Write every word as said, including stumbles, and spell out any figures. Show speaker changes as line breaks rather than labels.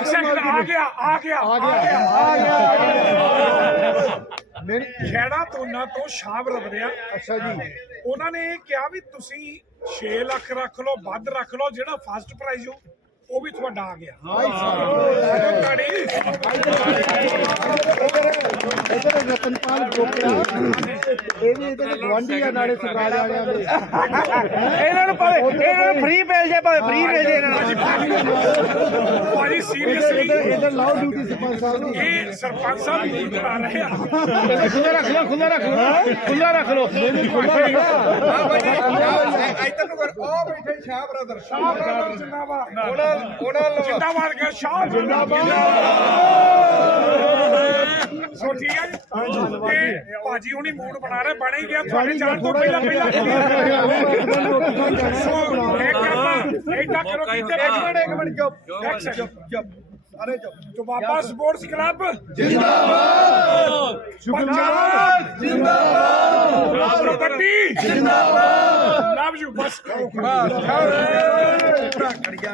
एक सेकंड आ गया आ गया
ਆ ਗਿਆ ਆ ਗਿਆ ਮੇਰੀ
ਖੇੜਾ ਤੋਨਾ ਤੋਂ ਸ਼ਾਬ ਰਬੜਿਆ
ਅੱਛਾ ਜੀ
ਉਹਨਾਂ ਨੇ ਇਹ ਕਿਹਾ ਵੀ ਤੁਸੀਂ ਛੇ ਲੱਖ ਰੱਖ ਲਓ ਵੱਧ ਰੱਖ ਲਓ ਜਿਹੜਾ ਫਸਟ ਪ੍ਰਾਈਜ਼ ਹੋ ਉਹ ਵੀ ਤੁਹਾਡਾ ਆ ਗਿਆ
ਭਾਈ ਸਾਹਿਬ ਇਧਰ ਰਤਨਪਾਲ ਗੋਪੜਾ ਇਹ ਵੀ ਇਧਰ ਗਵਾਂਢੀ ਆ ਨਾਲੇ ਸਰਾਜ ਵਾਲਿਆਂ ਦੇ
ਇਹਨਾਂ ਨੂੰ ਭਾਵੇਂ ਇਹਨਾਂ ਨੂੰ ਫ੍ਰੀ ਮਿਲ ਜਾਏ ਭਾਵੇਂ ਫ੍ਰੀ ਮਿਲ ਜਾਏ ਇਹਨਾਂ ਨੂੰ
ਭਾਜੀ
ਇਧਰ
ਸੀਰੀਅਸਲੀ
ਇਧਰ ਲਾਓ ਡਿਊਟੀ ਸਰਪੰਚ ਸਾਹਿਬ ਨੂੰ
ਇਹ ਸਰਪੰਚ ਸਾਹਿਬ ਨਹੀਂ ਕਰਾ ਰਹੇ ਆ
ਖੁੱਲਾ ਰੱਖ ਲਓ ਖੁੱਲਾ ਰੱਖ ਲਓ ਖੁੱਲਾ ਰੱਖ ਲਓ
ਇੱਧਰ ਨੂੰ ਕਰ ਉਹ ਬੈਠੇ ਸ਼ਾਹ ਬ੍ਰਦਰ
ਸ਼ਾਹ ਬਰਾਦਰ ਜਿੰਦਾਬਾਦ
ਉਹਨਾਂ ਉਹਨਾਂ ਨੂੰ
ਜਿੰਦਾਬਾਦ ਕਰ ਸ਼ਾਹ ਜਿੰਦਾਬਾਦ ਸੋ ਠੀਕ ਹੈ ਜੀ ਤੇ ਭਾਜੀ ਹੁਣੀ ਮੂਡ ਬਣਾ ਰਹੇ ਬਣ ਹੀ ਗਿਆ ਤੁਹਾਡੇ ਜਾਣ ਤੋਂ ਪਹਿਲਾਂ ਪਹਿਲਾਂ ਸੋ ਇੱਕ ਆਪਾਂ ਏਦਾਂ ਕਰੋ ਕਿਤੇ
ਇੱਕ ਮਿੰਟ ਇੱਕ ਮਿੰਟ ਚੁੱਪ
ਇੱਕ ਸੈਕਿੰਡ
ਚੁੱਪ ਅਰੇ ਚੁੱਪ
ਚੁਬਾਬਾ ਸਪੋਰਟਸ ਕਲੱਬ
ਜਿੰਦਾਬਾਦ
ਪੰਜਾਬ ਜਿੰਦਾਬਾਦ ਕਬੱਡੀ ਜਿੰਦਾਬਾਦ ਲਵ ਯੂ ਬਸ ਕਰੋ